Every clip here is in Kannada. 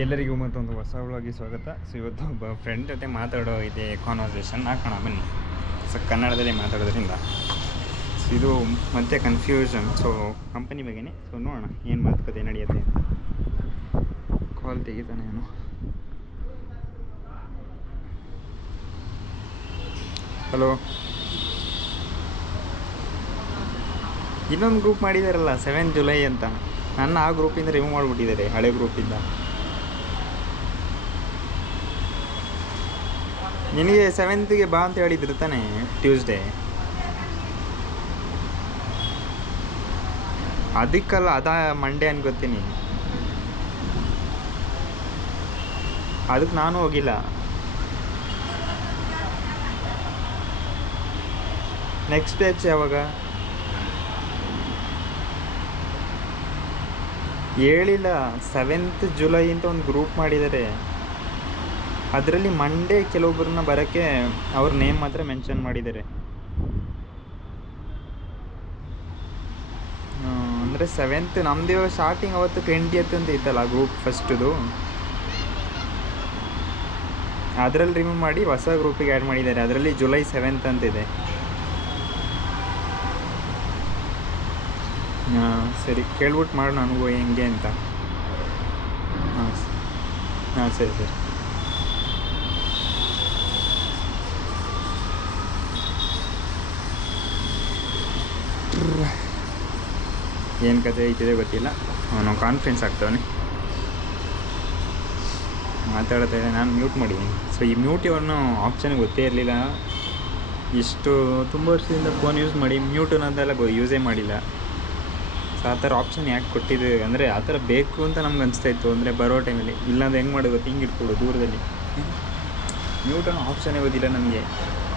ಎಲ್ಲರಿಗೂ ಮತ್ತೊಂದು ಹೊಸ ವ್ಲಾಗಿಗೆ ಸ್ವಾಗತ. ಸೊ ಇವತ್ತು ಒಬ್ಬ ಫ್ರೆಂಡ್ ಜೊತೆ ಮಾತಾಡೋ ಇದೆ ಕಾನ್ವರ್ಸೇಷನ್ ಹಾಕೋಣ ಬನ್ನಿ. ಸೊ ಕನ್ನಡದಲ್ಲಿ ಮಾತಾಡೋದ್ರಿಂದ ಇದು ಮತ್ತೆ ಕನ್ಫ್ಯೂಷನ್. ಸೊ ಕಂಪನಿ ಬಗ್ಗೆನೇ. ಸೊ ನೋಡೋಣ ಏನು ಮಾತುಕತೆ ನಡೆಯುತ್ತೆ. ಕಾಲ್ ತೆಗಿತಾನೆ ನಾನು. ಹಲೋ. ಇನ್ನೊಂದು ಗ್ರೂಪ್ ಮಾಡಿದಾರಲ್ಲ 7 ಜುಲೈ ಅಂತ. ನನ್ನ ಆ ಗ್ರೂಪಿಂದ ರಿಮೂವ್ ಮಾಡಿಬಿಟ್ಟಿದ್ದಾರೆ, ಹಳೆ ಗ್ರೂಪಿಂದ. ನಿನಗೆ 7th ಬಾ ಅಂತ ಹೇಳಿದ್ರು ತಾನೆ, ಟ್ಯೂಸ್ಡೇ. ಅದಕ್ಕಲ್ಲ, ಮಂಡೇ ಅನ್ಕೋತೀನಿ. ಅದಕ್ಕೆ ನಾನು ಹೋಗಿಲ್ಲ. ನೆಕ್ಸ್ಟ್ ಬ್ಯಾಚ್ ಯಾವಾಗ ಹೇಳಿಲ್ಲ. 7th ಜುಲೈ ಅಂತ ಒಂದು ಗ್ರೂಪ್ ಮಾಡಿದ್ದಾರೆ. ಅದರಲ್ಲಿ ಮಂಡೇ ಕೆಲವೊಬ್ಬರನ್ನ ಬರೋಕ್ಕೆ ಅವ್ರ ನೇಮ್ ಮಾತ್ರ ಮೆನ್ಷನ್ ಮಾಡಿದ್ದಾರೆ. ಅಂದರೆ 7th ನಮ್ಮದು ಸ್ಟಾರ್ಟಿಂಗ್ ಅವತ್ತು 20th ಅಂತ ಇತ್ತಲ್ಲ ಗ್ರೂಪ್ ಫಸ್ಟದು. ಅದರಲ್ಲಿ ರಿಮೂವ್ ಮಾಡಿ ಹೊಸ ಗ್ರೂಪಿಗೆ ಆ್ಯಡ್ ಮಾಡಿದ್ದಾರೆ. ಅದರಲ್ಲಿ ಜುಲೈ 7th ಅಂತಿದೆ. ಸರಿ, ಕೇಳ್ಬಿಟ್ಟು ಮಾಡು ನನಗೂ ಹೆಂಗೆ ಅಂತ. ಹಾಂ ಸರಿ. ಏನು ಕತೆ ಐತಿದೆ ಗೊತ್ತಿಲ್ಲ. ಅವನು ಕಾನ್ಫಿಡೆನ್ಸ್ ಆಗ್ತವನೆ, ಮಾತಾಡ್ತಾ ಇದೆ. ನಾನು ಮ್ಯೂಟ್ ಮಾಡಿದ್ದೀನಿ. ಸೊ ಈ ಮ್ಯೂಟ್ ಇವ್ರನ್ನೂ ಆಪ್ಷನ್ ಗೊತ್ತೇ ಇರಲಿಲ್ಲ. ತುಂಬ ವರ್ಷದಿಂದ ಫೋನ್ ಯೂಸ್ ಮಾಡಿ ಮ್ಯೂಟ್ ಅನ್ನೋದೆಲ್ಲ ಯೂಸೇ ಮಾಡಿಲ್ಲ. ಸೊ ಆ ಥರ ಆಪ್ಷನ್ ಯಾಕೆ ಕೊಟ್ಟಿದ್ದು ಅಂದರೆ ಆ ಥರ ಬೇಕು ಅಂತ ನಮ್ಗೆ ಅನಿಸ್ತಾಯಿತ್ತು. ಅಂದರೆ ಬರೋ ಟೈಮಲ್ಲಿ. ಇಲ್ಲಾಂದ್ರೆ ಹೆಂಗೆ ಮಾಡೋದು ಗೊತ್ತು, ಹಿಂಗೆ ಇಟ್ಕೊಡು ದೂರದಲ್ಲಿ. ಮ್ಯೂಟ್ ಅನ್ನೋ ಆಪ್ಷನ್ನೇ ಗೊತ್ತಿಲ್ಲ ನನಗೆ.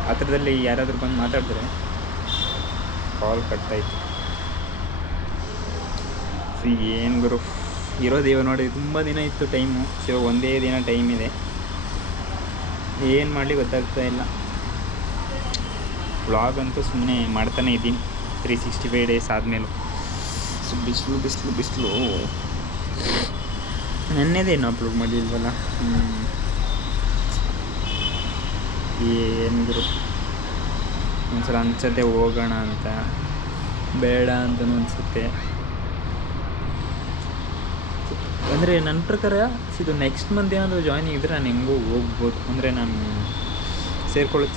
ಆ ಥರದಲ್ಲಿ ಯಾರಾದರೂ ಬಂದು ಮಾತಾಡಿದ್ರೆ ಕಾಲ್ ಕಟ್ಟಾಯಿತು. ಸೊ ಏನು ಗುರು ಇರೋದು ಇವಾಗ ನೋಡಿ, ತುಂಬ ದಿನ ಇತ್ತು ಟೈಮು. ಸೊ ಒಂದೇ ದಿನ ಟೈಮ್ ಇದೆ. ಏನು ಮಾಡಲಿ ಗೊತ್ತಾಗ್ತಾ ಇಲ್ಲ. ವ್ಲಾಗ್ ಅಂತೂ ಸುಮ್ಮನೆ ಮಾಡ್ತಾನೆ ಇದ್ದೀನಿ 365 ಡೇಸ್ ಆದಮೇಲೂ. ಸೊ ಬಿಸಿಲು ನೆನ್ನೆದೇನು ಅಪ್ಲೋಡ್ ಮಾಡಿಲ್ವಲ್ಲ. ಏನು ಗುರು, ಒಂದ್ಸಲ ಅನ್ಸತ್ತೆ ಹೋಗೋಣ ಅಂತ, ಬೇಡ ಅಂತಲೂ ಅನಿಸುತ್ತೆ. ಅಂದರೆ ನನ್ನ ಪ್ರಕಾರ ಇದು ನೆಕ್ಸ್ಟ್ ಮಂತ್ ಏನಾದರೂ ಜಾಯ್ನಿಂಗ್ ಇದ್ದರೆ ನಾನು ಹೆಂಗೂ ಹೋಗ್ಬೋದು. ಅಂದರೆ ನಾನು ಸೇರ್ಕೊಳ್ಳೋ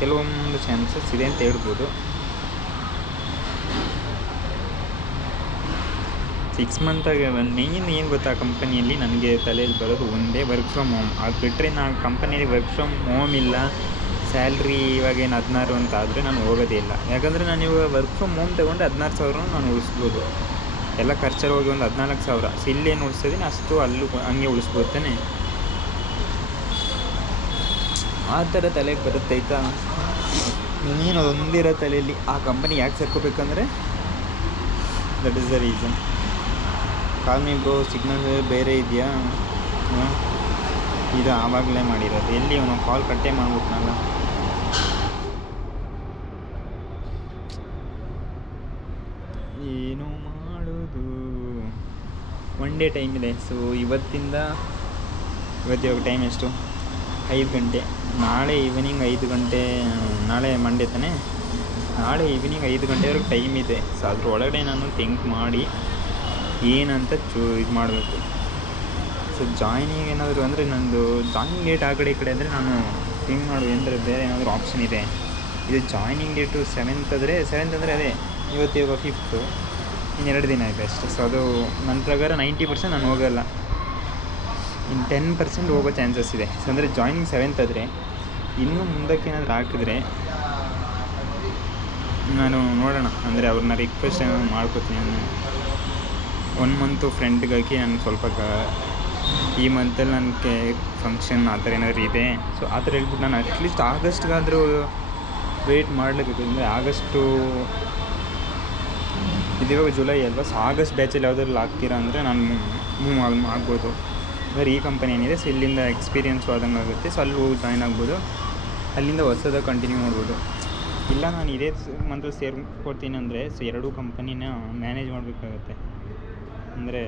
ಕೆಲವೊಂದು ಚಾನ್ಸಸ್ ಇದೆ ಅಂತ ಹೇಳ್ಬೋದು. 6 ಮಂತಾಗೆ ಏನು ಗೊತ್ತಾ, ಕಂಪನಿಯಲ್ಲಿ ನನಗೆ ತಲೆಯಲ್ಲಿ ಬರೋದು ಒಂದೇ, ವರ್ಕ್ ಫ್ರಮ್ ಹೋಮ್. ಅದು ಬಿಟ್ಟರೆ ನಾನು ಕಂಪನಿಯಲ್ಲಿ ವರ್ಕ್ ಫ್ರಮ್ ಹೋಮ್ ಇಲ್ಲ, ಸ್ಯಾಲ್ರಿ ಇವಾಗೇನು 16 ಅಂತ ಆದರೆ ನಾನು ಹೋಗೋದೇ ಇಲ್ಲ. ಯಾಕಂದರೆ ನಾನು ಇವಾಗ ವರ್ಕ್ ಫ್ರಮ್ ಹೋಮ್ ತೊಗೊಂಡು 16,000 ನಾನು ಉಳಿಸ್ಬೋದು. ಎಲ್ಲ ಖರ್ಚಲ್ಲಿ ಹೋಗಿ ಒಂದು 14,000. ಸೊ ಇಲ್ಲೇನು ಉಳಿಸ್ತಿದ್ದೀನಿ ಅಷ್ಟು ಅಲ್ಲೂ ಹಂಗೆ ಉಳಿಸ್ಬೋದು ತಾನೆ. ಆ ಥರ ತಲೆಗೆ ಬರುತ್ತೈತಾ. ನೀನು ಅದೊಂದಿರೋ ತಲೆಯಲ್ಲಿ ಆ ಕಂಪನಿ ಯಾಕೆ ಸೇರ್ಕೋಬೇಕಂದ್ರೆ that is the reason. Call me bro, signal ಬೇರೆ ಇದೆಯಾ? ಇದು ಆವಾಗಲೇ ಮಾಡಿರೋದು. ಎಲ್ಲಿ ಅವನು ಕಾಲ್ ಕಟ್ಟೆ ಮಾಡ್ಬಿಟ್ನಲ್ಲ. ಏನು ಮಾಡೋದು, ಒನ್ ಡೇ ಟೈಮ್ ಇದೆ. ಸೊ ಇವತ್ತಿವಾಗ ಟೈಮ್ ಎಷ್ಟು? 5 ಗಂಟೆ. ನಾಳೆ ಈವ್ನಿಂಗ್ 5 ಗಂಟೆ. ನಾಳೆ ಮಂಡೇ ತಾನೆ. ನಾಳೆ ಈವ್ನಿಂಗ್ 5 ಗಂಟೆವರೆಗೆ ಟೈಮ್ ಇದೆ. ಸೊ ಅದ್ರೊಳಗಡೆ ನಾನು ಥಿಂಕ್ ಮಾಡಿ ಏನಂತ ಇದು ಮಾಡಬೇಕು. ಸೊ ಜಾಯ್ನಿಂಗ್ ಏನಾದರೂ ಅಂದರೆ ನಂದು ಜಾಯ್ನಿಂಗ್ ಡೇಟ್ ಆ ಕಡೆ ಈ ಕಡೆ ಅಂದರೆ ನಾನು ಥಿಂಕ್ ಮಾಡುವ ಅಂದರೆ ಬೇರೆ ಏನಾದರೂ ಆಪ್ಷನ್ ಇದೆ. ಇದು ಜಾಯ್ನಿಂಗ್ ಡೇಟು 7th ಅಂದರೆ ಅದೇ ಇವತ್ತಿವಾಗ 5th, ಇನ್ನು 2 ದಿನ ಇದೆ ಅಷ್ಟೇ. ಸೊ ಅದು ನನ್ನ ಪ್ರಕಾರ 90% ನಾನು ಹೋಗೋಲ್ಲ. ಇನ್ನು 10% ಹೋಗೋ ಚಾನ್ಸಸ್ ಇದೆ. ಸೊ ಅಂದರೆ ಜಾಯ್ನಿಂಗ್ 7th ಆದರೆ ಇನ್ನೂ ಮುಂದಕ್ಕೆ ಏನಾದರೂ ಹಾಕಿದ್ರೆ ನಾನು ನೋಡೋಣ. ಅಂದರೆ ಅವ್ರನ್ನ ರಿಕ್ವೆಸ್ಟ್ ಏನಾದ್ರು ಮಾಡ್ಕೋತೀನಿ. ನಾನು 1 ಮಂತು ಫ್ರೆಂಡ್ಗಾಗಿ ನಾನು ಸ್ವಲ್ಪ ಈ ಮಂತಲ್ಲಿ ನನಗೆ ಫಂಕ್ಷನ್ ಆ ಥರ ಏನಾದರೂ ಇದೆ. ಸೊ ಆ ಥರ ಹೇಳ್ಬಿಟ್ಟು ನಾನು ಅಟ್ಲೀಸ್ಟ್ ಆಗಸ್ಟ್ಗಾದರೂ ವೆಯ್ಟ್ ಮಾಡಲೇಬೇಕು. ಅಂದರೆ ಆಗಸ್ಟು ಇದಿವಾಗ ಜುಲೈ ಅಲ್ವಾ. ಸೊ ಆಗಸ್ಟ್ ಬ್ಯಾಚಲ್ಲಿ ಯಾವುದಾದ್ರು ಆಗ್ತೀರಾ ಅಂದರೆ ನಾನು ಮೂವ್ ಆಗ್ಬೋದು. ಅಂದರೆ ಈ ಕಂಪನಿ ಏನಿದೆ, ಸೊ ಇಲ್ಲಿಂದ ಎಕ್ಸ್ಪೀರಿಯೆನ್ಸು ಆದಂಗೆ ಆಗುತ್ತೆ. ಸೊ ಅಲ್ಲಿ ಹೋಗಿ ಜಾಯ್ನ್ ಆಗ್ಬೋದು. ಅಲ್ಲಿಂದ ಹೊಸದಾಗಿ ಕಂಟಿನ್ಯೂ ಮಾಡ್ಬೋದು. ಇಲ್ಲ ನಾನು ಇದೇ ಮಂತ್ರಲ್ಲಿ ಸೇರ್ಕೊಡ್ತೀನಿ ಅಂದರೆ ಸೊ 2 ಕಂಪನಿನ ಮ್ಯಾನೇಜ್ ಮಾಡಬೇಕಾಗತ್ತೆ. ಅಂದರೆ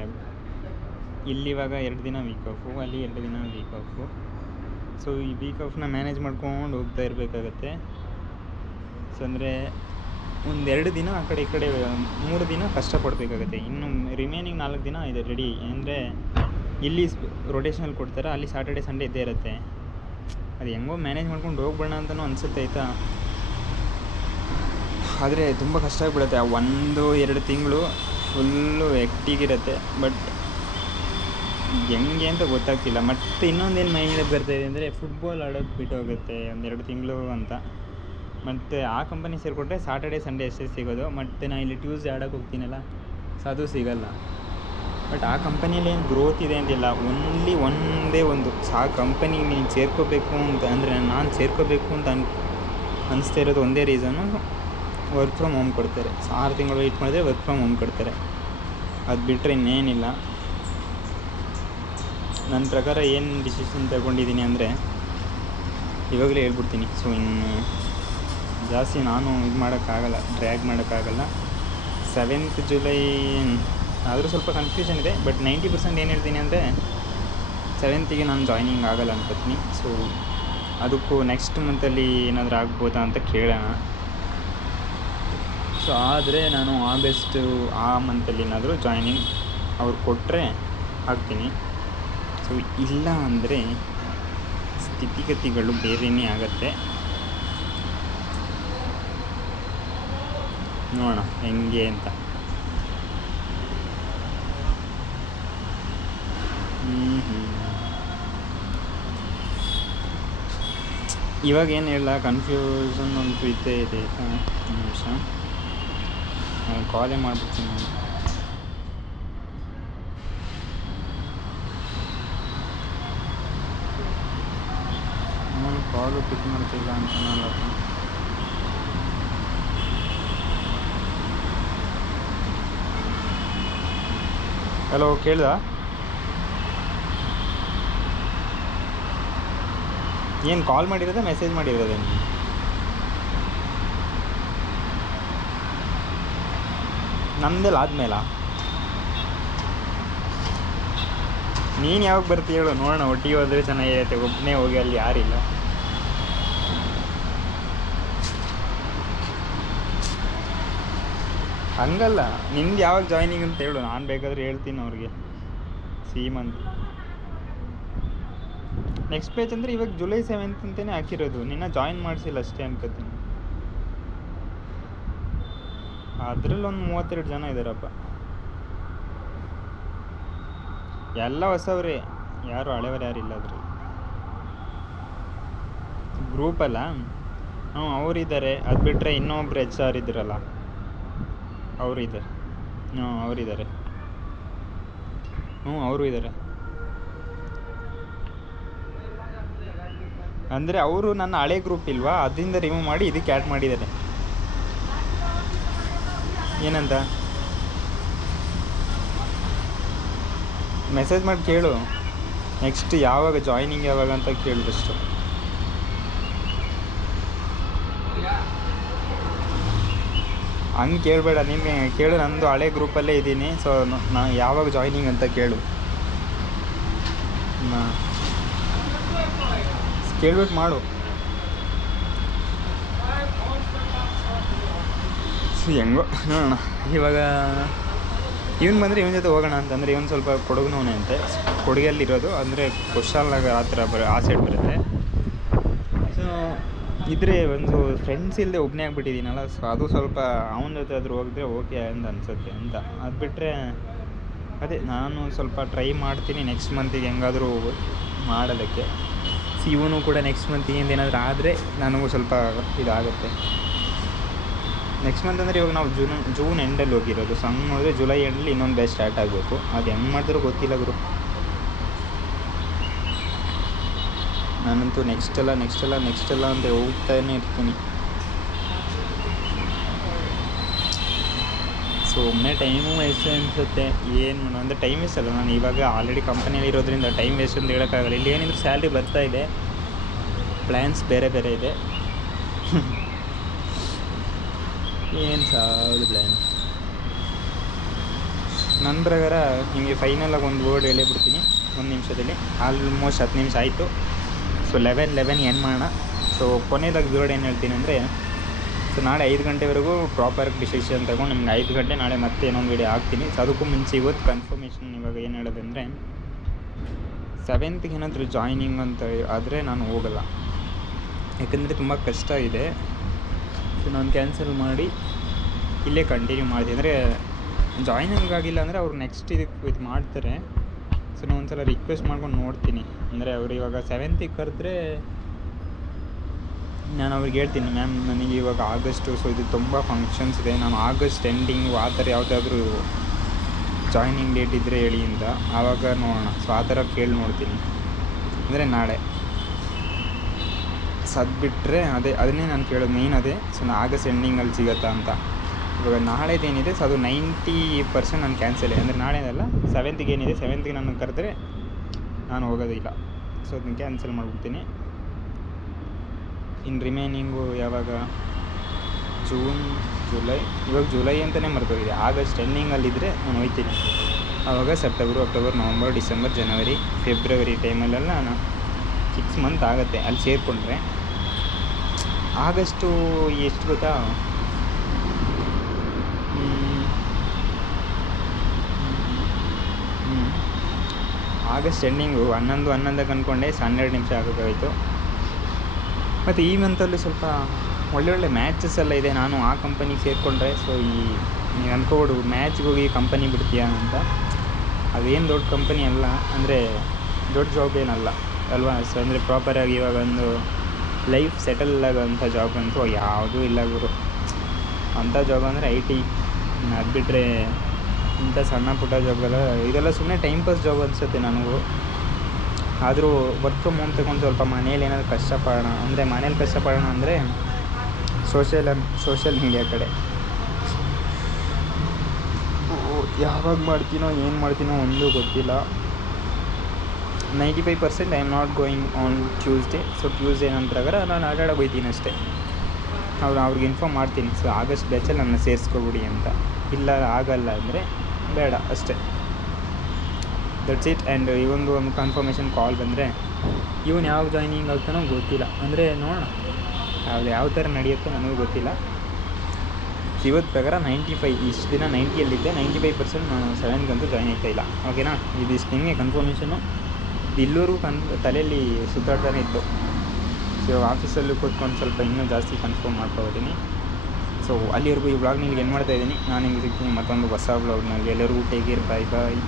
ಇಲ್ಲಿವಾಗ 2 ದಿನ ವೀಕ್ ಆಫು, ಅಲ್ಲಿ 2 ದಿನ ವೀಕ್ ಆಫು. ಸೊ ಈ ವೀಕ್ ಆಫ್ನ ಮ್ಯಾನೇಜ್ ಮಾಡ್ಕೊಂಡು ಹೋಗ್ತಾ ಇರಬೇಕಾಗತ್ತೆ. ಸೊ ಅಂದರೆ 1-2 ದಿನ ಆ ಕಡೆ ಈ ಕಡೆ 3 ದಿನ ಕಷ್ಟಪಡಬೇಕಾಗತ್ತೆ. ಇನ್ನು ರಿಮೈನಿಂಗ್ 4 ದಿನ ಇದೆ ರೆಡಿ. ಅಂದರೆ ಇಲ್ಲಿ ರೊಟೇಷನಲ್ ಕೊಡ್ತಾರೆ, ಅಲ್ಲಿ ಸಾಟರ್ಡೆ ಸಂಡೇ ಇದ್ದೇ ಇರುತ್ತೆ. ಅದು ಹೆಂಗೋ ಮ್ಯಾನೇಜ್ ಮಾಡ್ಕೊಂಡು ಹೋಗ್ಬೇಡ ಅಂತಲೂ ಅನಿಸುತ್ತೆ ಆಯಿತಾ. ಆದರೆ ತುಂಬ ಕಷ್ಟ ಆಗಿಬಿಡುತ್ತೆ. ಆ 1-2 ತಿಂಗಳು ಫುಲ್ಲು ಎಕ್ಟಿಗಿರುತ್ತೆ. ಬಟ್ ಹೆಂಗೆ ಅಂತ ಗೊತ್ತಾಗ್ತಿಲ್ಲ. ಮತ್ತು ಇನ್ನೊಂದೇನು ಮೈಂಡಿಗೆ ಬರ್ತಾಯಿದೆ ಅಂದರೆ ಫುಟ್ಬಾಲ್ ಆಡೋದು ಬಿಟ್ಟು ಹೋಗುತ್ತೆ 1-2 ತಿಂಗಳು ಅಂತ. ಮತ್ತು ಆ ಕಂಪನಿ ಸೇರಿಕೊಟ್ರೆ ಸಾಟರ್ಡೆ ಸಂಡೇ ಅಷ್ಟೇ ಸಿಗೋದು. ಮತ್ತು ನಾನು ಇಲ್ಲಿ ಟ್ಯೂಸ್ಡೇ ಆಡೋಕ್ಕೆ ಹೋಗ್ತೀನಲ್ಲ, ಸೊ ಅದು ಸಿಗೋಲ್ಲ. ಬಟ್ ಆ ಕಂಪನಿಯಲ್ಲಿ ಏನು ಗ್ರೋತ್ ಇದೆ ಅಂತಿಲ್ಲ. ಒಂದೇ ಒಂದು ಆ ಕಂಪನಿಗೆ ನೀನು ಸೇರ್ಕೋಬೇಕು ಅಂತ ಅಂದರೆ ನಾನು ಸೇರ್ಕೋಬೇಕು ಅಂತ ಅನಿಸ್ತಾ ಇರೋದು ಒಂದೇ ರೀಸನ್ನು, ವರ್ಕ್ ಫ್ರಮ್ ಹೋಮ್ ಕೊಡ್ತಾರೆ. 6 ತಿಂಗಳು ವೆಯ್ಟ್ ಮಾಡಿದ್ರೆ ವರ್ಕ್ ಫ್ರಮ್ ಹೋಮ್ ಕೊಡ್ತಾರೆ. ಅದು ಬಿಟ್ಟರೆ ಇನ್ನೇನಿಲ್ಲ. ನನ್ನ ಪ್ರಕಾರ ಏನು ಡಿಸಿಷನ್ ತಗೊಂಡಿದ್ದೀನಿ ಅಂದರೆ ಇವಾಗಲೇ ಹೇಳ್ಬಿಡ್ತೀನಿ. ಸೊ ಇನ್ನು ಜಾಸ್ತಿ ನಾನು ಇದು ಮಾಡೋಕ್ಕಾಗಲ್ಲ, ಡ್ರ್ಯಾಗ್ ಮಾಡೋಕ್ಕಾಗಲ್ಲ. 7th ಜುಲೈ ಆದರೂ ಸ್ವಲ್ಪ ಕನ್ಫ್ಯೂಷನ್ ಇದೆ. ಬಟ್ 90% ಏನು ಹೇಳ್ತೀನಿ ಅಂದರೆ 7th ನಾನು ಜಾಯ್ನಿಂಗ್ ಆಗೋಲ್ಲ ಅನ್ಕೋತೀನಿ. ಸೊ ಅದಕ್ಕೂ ನೆಕ್ಸ್ಟ್ ಮಂತಲ್ಲಿ ಏನಾದರೂ ಆಗ್ಬೋದಾ ಅಂತ ಕೇಳೋಣ. ಸೊ ಆದರೆ ನಾನು ಆಗಸ್ಟು ಆ ಮಂತಲ್ಲಿ ಏನಾದರೂ ಜಾಯ್ನಿಂಗ್ ಅವ್ರು ಕೊಟ್ಟರೆ ಆಗ್ತೀನಿ. ಸೊ ಇಲ್ಲ ಅಂದರೆ ಸ್ಥಿತಿಗತಿಗಳು ಬೇರೆಯೇ ಆಗುತ್ತೆ. ನೋಡೋಣ ಹೆಂಗೆ ಅಂತ. ಇವಾಗ ಏನು ಹೇಳ, ಕನ್ಫ್ಯೂಷನ್ ಅಂತೂ ಇದ್ದೇ ಇದೆ. ನಿಮಿಷ ಕಾಲೇ ಮಾಡ್ಬಿಡ್ತೀನಿ ನಾನು. ಕಾಲು ಪಿಕ್ ಮಾಡ್ತಿಲ್ಲ ಅಂತ ನಾನು. ಹಲೋ, ಕೇಳ್ದ? ಏನು ಕಾಲ್ ಮಾಡಿರೋದ ಮೆಸೇಜ್ ಮಾಡಿರೋದ? ನಮ್ದೆಲ್ಲ ಆದ್ಮೇಲ ನೀನು ಯಾವಾಗ ಬರ್ತೀಯ ಹೇಳು, ನೋಡೋಣ. ಒಟ್ಟಿಗೆ ಹೋದರೆ ಚೆನ್ನಾಗಿರುತ್ತೆ. ಒಬ್ಬನೇ ಹೋಗಿ ಅಲ್ಲಿ ಯಾರಿಲ್ಲ. ಹಂಗಲ್ಲ, ನಿಮ್ದು ಯಾವಾಗ ಜಾಯ್ನಿಂಗ್ ಅಂತ ಹೇಳು, ನಾನು ಬೇಕಾದರೆ ಹೇಳ್ತೀನಿ ಅವ್ರಿಗೆ. ಮಂತ್ ನೆಕ್ಸ್ಟ್ ಪೇಜ್ ಅಂದರೆ ಇವಾಗ ಜುಲೈ 7th ಅಂತಲೇ ಹಾಕಿರೋದು. ನಿನ್ನ ಜಾಯಿನ್ ಮಾಡಿಸಿಲ್ಲ ಅಷ್ಟೇ ಅನ್ಕೋತೀನಿ. ಅದರಲ್ಲಿ ಒಂದು 32 ಜನ ಇದ್ದಾರಪ್ಪ. ಎಲ್ಲ ಹೊಸವ್ರೆ, ಯಾರು ಹಳೆಯವರು ಯಾರಿಲ್ಲ ಅದ್ರಲ್ಲಿ. ಗ್ರೂಪಲ್ಲ ಅವರಿದ್ದಾರೆ. ಅದು ಬಿಟ್ಟರೆ ಇನ್ನೊಬ್ರು HR ಇದ್ರಲ್ಲ, ಅವರು ಇದ್ದಾರೆ. ಅವರಿದ್ದಾರೆ. ಅವರು ಇದ್ದಾರೆ. ಅಂದರೆ ಅವರು ನನ್ನ ಹಳೆ ಗ್ರೂಪ್ ಇಲ್ವಾ, ಅದರಿಂದ ರಿಮೂವ್ ಮಾಡಿ ಇದಕ್ಕೆ ಆ್ಯಡ್ ಮಾಡಿದ್ದಾರೆ. ಏನಂತ ಮೆಸೇಜ್ ಮಾಡಿ ಕೇಳು. ನೆಕ್ಸ್ಟ್ ಯಾವಾಗ ಜಾಯ್ನಿಂಗ್ ಯಾವಾಗ ಅಂತ ಕೇಳಿದಷ್ಟು. ಹಂಗೆ ಕೇಳಬೇಡ, ನೀನು ಕೇಳು. ನಂದು ಹಳೆ ಗ್ರೂಪಲ್ಲೇ ಇದ್ದೀನಿ. ಸೊ ನಾನು ಯಾವಾಗ ಜಾಯ್ನಿಂಗ್ ಅಂತ ಕೇಳು. ಕೇಳ್ಬಿಟ್ಟು ಮಾಡು. ಹೆಂಗೋ ನೋಡೋಣ. ಇವಾಗ ಇವನು ಬಂದರೆ ಇವನ ಜೊತೆ ಹೋಗೋಣ ಅಂತಂದರೆ ಇವನು ಸ್ವಲ್ಪ ಕೊಡಗುನವನೇ ಅಂತೆ. ಕೊಡಗಲ್ಲಿರೋದು ಅಂದರೆ ಕುಶಾಲನಗರ ಆ ಥರ ಆ ಸೈಡ್ ಬರುತ್ತೆ. ಸೊ ಇದ್ರೆ ಒಂದು ಫ್ರೆಂಡ್ಸ್ ಇಲ್ಲದೆ ಒಬ್ಬನೇ ಆಗಿಬಿಟ್ಟಿದ್ದೀನಲ್ಲ. ಸೊ ಅದು ಸ್ವಲ್ಪ ಅವನ ಜೊತೆ ಆದರೂ ಹೋಗಿದ್ರೆ ಓಕೆ ಅಂತ ಅನಿಸುತ್ತೆ ಅಂತ. ಅದು ಬಿಟ್ಟರೆ ಅದೇ ನಾನು ಸ್ವಲ್ಪ ಟ್ರೈ ಮಾಡ್ತೀನಿ ನೆಕ್ಸ್ಟ್ ಮಂತಿಗೆ ಹೆಂಗಾದರೂ ಮಾಡೋದಕ್ಕೆ. ಸೊ ಇವನು ಕೂಡ ನೆಕ್ಸ್ಟ್ ಮಂತಿಗೆ ಏನಾದರೂ ಆದರೆ ನನಗೂ ಸ್ವಲ್ಪ ಇದಾಗುತ್ತೆ. ನೆಕ್ಸ್ಟ್ ಮಂತ್ ಅಂದರೆ ಇವಾಗ ನಾವು ಜೂನ್ ಎಂಡಲ್ಲಿ ಹೋಗಿರೋದು. ಸೊ ಹಂಗೆ ನೋಡಿದ್ರೆ ಜುಲೈ ಎಂಡಲ್ಲಿ ಇನ್ನೊಂದು ಬ್ಯಾಚ್ ಸ್ಟಾರ್ಟ್ ಆಗಬೇಕು. ಅದು ಹೆಂಗೆ ಮಾಡಿದ್ರೂ ಗೊತ್ತಿಲ್ಲ ಗುರು. ನಾನಂತೂ ನೆಕ್ಸ್ಟ್ ಎಲ್ಲ ಅಂತ ಹೋಗ್ತಾನೇ ಇರ್ತೀನಿ. ಸೊ ಒಮ್ಮೆ ಟೈಮು ವೇಸ್ಟ್ ಅನಿಸುತ್ತೆ. ಏನು ಮಾಡೋಣ ಅಂದರೆ ಟೈಮ್ ವೇಸ್ಟ್ ಅಲ್ಲ. ನಾನು ಇವಾಗ ಆಲ್ರೆಡಿ ಕಂಪನಿಯಲ್ಲಿ ಇರೋದ್ರಿಂದ ಟೈಮ್ ವೇಸ್ಟ್ ಅಂತ ಹೇಳೋಕ್ಕಾಗಲ್ಲ. ಇಲ್ಲಿ ಏನಿದ್ರು ಸ್ಯಾಲ್ರಿ ಬರ್ತಾ ಇದೆ, ಪ್ಲ್ಯಾನ್ಸ್ ಬೇರೆ ಬೇರೆ ಇದೆ. ಏನು ಸಾವುದು ಪ್ಲ್ಯಾನ್. ನನ್ನ ಪ್ರಕಾರ ನಿಮಗೆ ಫೈನಲಾಗಿ ಒಂದು ವರ್ಡ್ ಹೇಳೇ ಬಿಡ್ತೀನಿ 1 ನಿಮಿಷದಲ್ಲಿ. ಆಲ್ಮೋಸ್ಟ್ 10 ನಿಮಿಷ ಆಯಿತು. ಸೊ 11 ಎಂಡ್ ಮಾಡೋಣ. ಸೊ ಕೊನೆಯದಾಗಿ ವರ್ಡ್ ಏನು ಹೇಳ್ತೀನಿ ಅಂದರೆ, ಸೊ ನಾಳೆ 5 ಗಂಟೆವರೆಗೂ ಪ್ರಾಪರ್ ಡಿಸಿಷನ್ ತಗೊಂಡು ನಿಮ್ಗೆ 5 ಗಂಟೆ ನಾಳೆ ಮತ್ತೆ ಇನ್ನೊಂದು ವೀಡಿಯೋ ಹಾಕ್ತೀನಿ. ಸೊ ಅದಕ್ಕೂ ಮುಂಚೆ ಇವತ್ತು ಕನ್ಫರ್ಮೇಷನ್ ಇವಾಗ ಏನು ಹೇಳೋದಂದರೆ, 7th ಏನಾದರೂ ಜಾಯ್ನಿಂಗ್ ಅಂತ ಆದರೆ ನಾನು ಹೋಗಲ್ಲ, ಯಾಕಂದರೆ ತುಂಬ ಕಷ್ಟ ಇದೆ. ಸೊ ನಾನು ಕ್ಯಾನ್ಸಲ್ ಮಾಡಿ ಇಲ್ಲೇ ಕಂಟಿನ್ಯೂ ಮಾಡ್ತೀನಿ. ಅಂದರೆ ಜಾಯ್ನಿಂಗ್ ಆಗಿಲ್ಲ ಅಂದರೆ ಅವ್ರು ನೆಕ್ಸ್ಟ್ ಇದು ಮಾಡ್ತಾರೆ. ಸೊ ನಾನು ಒಂದ್ಸಲ ರಿಕ್ವೆಸ್ಟ್ ಮಾಡ್ಕೊಂಡು ನೋಡ್ತೀನಿ. ಅಂದರೆ ಅವ್ರು ಇವಾಗ 7th ಕರೆದ್ರೆ ನಾನು ಅವ್ರಿಗೆ ಹೇಳ್ತೀನಿ, ಮ್ಯಾಮ್ ನನಗೆ ಇವಾಗ ಆಗಸ್ಟು, ಸೊ ಇದು ತುಂಬ ಫಂಕ್ಷನ್ಸ್ ಇದೆ, ನಾನು ಆಗಸ್ಟ್ ಎಂಡಿಂಗು ಆ ಥರ ಯಾವುದಾದ್ರೂ ಜಾಯ್ನಿಂಗ್ ಡೇಟ್ ಇದ್ದರೆ ಹೇಳಿ ಅಂತ. ಆವಾಗ ನೋಡೋಣ. ಸೊ ಆ ಥರ ಕೇಳಿ ನೋಡ್ತೀನಿ. ಅಂದರೆ ನಾಳೆ ಬಿಟ್ಟರೆ ಅದನ್ನೇ ನಾನು ಕೇಳೋದು ಮೇಯ್ನ್ ಅದೇ. ಸೊ ಆಗಸ್ಟ್ ಎಂಡಿಂಗಲ್ಲಿ ಸಿಗುತ್ತಾ ಅಂತ. ಇವಾಗ ನಾಳೆದೇನಿದೆ ಸೊ ಅದು 90% ನಾನು ಕ್ಯಾನ್ಸಲ್. ಅಂದರೆ ನಾಳೆನಲ್ಲ, 7th ಏನಿದೆ 7th ನಾನು ಕರೆದ್ರೆ ನಾನು ಹೋಗೋದಿಲ್ಲ. ಸೊ ಅದನ್ನ ಕ್ಯಾನ್ಸಲ್ ಮಾಡಿಬಿಡ್ತೀನಿ. ಇನ್ನು ರಿಮೈನಿಂಗು ಯಾವಾಗ ಜೂನ್, ಜುಲೈ, ಇವಾಗ ಜುಲೈ ಅಂತಲೇ ಮರ್ತೋಗಿದೆ. ಆಗಸ್ಟ್ ಎಂಡಿಂಗಲ್ಲಿದ್ದರೆ ನಾನು ಹೋಗ್ತೀನಿ. ಆವಾಗ ಸೆಪ್ಟೆಂಬರ್, ಅಕ್ಟೋಬರ್, ನವಂಬರ್, ಡಿಸೆಂಬರ್, ಜನವರಿ, ಫೆಬ್ರವರಿ ಟೈಮಲ್ಲೆಲ್ಲ ನಾನು 6 ಮಂತ್ ಆಗುತ್ತೆ ಅಲ್ಲಿ ಸೇರಿಕೊಂಡ್ರೆ. ಆಗಸ್ಟು ಎಷ್ಟು ಗೊತ್ತಾ, ಆಗಸ್ಟ್ ಎಂಡಿಂಗು 11 ಅಂದ್ಕೊಂಡೆ. 12 ನಿಮಿಷ ಆಗೋಕ್ಕಾಯಿತು. ಮತ್ತು ಈ ಮಂತಲ್ಲಿ ಸ್ವಲ್ಪ ಒಳ್ಳೊಳ್ಳೆ ಮ್ಯಾಚಸ್ ಎಲ್ಲ ಇದೆ. ನಾನು ಆ ಕಂಪನಿಗೆ ಸೇರಿಕೊಂಡ್ರೆ, ಸೊ ನೀವು ಅಂದ್ಕೊಬಿಡು ಮ್ಯಾಚ್ಗೆ ಹೋಗಿ ಕಂಪನಿ ಬಿಡ್ತೀಯಾ ಅಂತ. ಅದೇನು ದೊಡ್ಡ ಕಂಪನಿ ಅಲ್ಲ, ಅಂದರೆ ದೊಡ್ಡ ಜಾಬ್ ಏನಲ್ಲ ಅಲ್ವಾ. ಸೊ ಅಂದರೆ ಪ್ರಾಪರಾಗಿ ಇವಾಗ ಒಂದು ಲೈಫ್ ಸೆಟಲ್ ಆಗೋಂಥ ಜಾಬ್ ಅಂತೂ ಯಾವುದೂ ಇಲ್ಲ ಗುರು. ಅಂಥ ಜಾಬ್ ಅಂದರೆ IT. ಅದು ಬಿಟ್ಟರೆ ಇಂಥ ಸಣ್ಣ ಪುಟ್ಟ ಜಾಬ್ಗೆಲ್ಲ ಇದೆಲ್ಲ ಸುಮ್ಮನೆ ಟೈಮ್ ಪಾಸ್ ಜಾಬ್ ಅನಿಸುತ್ತೆ ನನಗೂ. ಆದರೂ ವರ್ಕ್ ಫ್ರಮ್ ಹೋಮ್ ತಗೊಂಡು ಸ್ವಲ್ಪ ಮನೇಲಿ ಏನಾದರೂ ಕಷ್ಟಪಡೋಣ ಅಂದರೆ, ಮನೇಲಿ ಕಷ್ಟಪಡೋಣ ಅಂದರೆ ಸೋಷಿಯಲ್ ಮೀಡಿಯಾ ಕಡೆ ಯಾವಾಗ ಮಾಡ್ತೀನೋ ಏನು ಮಾಡ್ತೀನೋ ಒಂದೂ ಗೊತ್ತಿಲ್ಲ. 95% I am not going on Tuesday. So Tuesday ನಂತರ ನಾನು ಆಟಾಡೋಕೆ ಹೋಗ್ತೀನಿ ಅಷ್ಟೇ. ಅವ್ರಿಗೆ ಇನ್ಫಾರ್ಮ್ ಮಾಡ್ತೀನಿ, ಸೊ ಆಗಸ್ಟ್ ಬ್ಯಾಚಲ್ಲಿ ನನ್ನ ಸೇರಿಸ್ಕೊಬಿಡಿ ಅಂತ. ಇಲ್ಲ ಆಗಲ್ಲ ಅಂದರೆ ಬೇಡ ಅಷ್ಟೇ. That's it. ಆ್ಯಂಡ್ ಒಂದು ಕನ್ಫರ್ಮೇಷನ್ ಕಾಲ್ ಬಂದರೆ ಇವನು ಯಾವಾಗ ಜಾಯ್ನಿಂಗ್ ಆಗ್ತಾನೋ ಗೊತ್ತಿಲ್ಲ. ಅಂದರೆ ನೋಡೋಣ ಯಾವ ಥರ ನಡೆಯುತ್ತೋ ನನಗೂ ಗೊತ್ತಿಲ್ಲ. ಇವತ್ತು ಪ್ರಕಾರ 95, ಇಷ್ಟು ದಿನ 90ಯಲ್ಲಿದ್ದೆ. 95% ನಾನು 7ಗಂತೂ ಜಾಯ್ನ್ ಆಗ್ತಾಯಿಲ್ಲ. ಓಕೆನಾ, ಇದಿಷ್ಟು ನಿಮಗೆ ಕನ್ಫರ್ಮೇಷನು. ಇಲ್ಲೂರು ತಲೆಯಲ್ಲಿ ಸುತ್ತಾಡ್ತಾನೆ ಇತ್ತು. ಸೊ ಆಫೀಸಲ್ಲೂ ಕೂತ್ಕೊಂಡು ಸ್ವಲ್ಪ ಇನ್ನೂ ಜಾಸ್ತಿ ಕನ್ಫರ್ಮ್ ಮಾಡ್ಕೊಳ್ತೀನಿ. ಸೊ ಅಲ್ಲಿವರೆಗೂ ಈ ವ್ಲಾಗ್ ನಿಮಗೆ ಏನು ಮಾಡ್ತಾಯಿದ್ದೀನಿ. ನಾನು ನಿಮಗೆ ಸಿಗ್ತೀನಿ ಮತ್ತೊಂದು ಹೊಸ ವ್ಲಾಗ್ನಲ್ಲಿ. ಎಲ್ಲರಿಗೂ ಟೇಕ್ ಕೇರ್, ಬಾಯ್ ಬಾಯ್.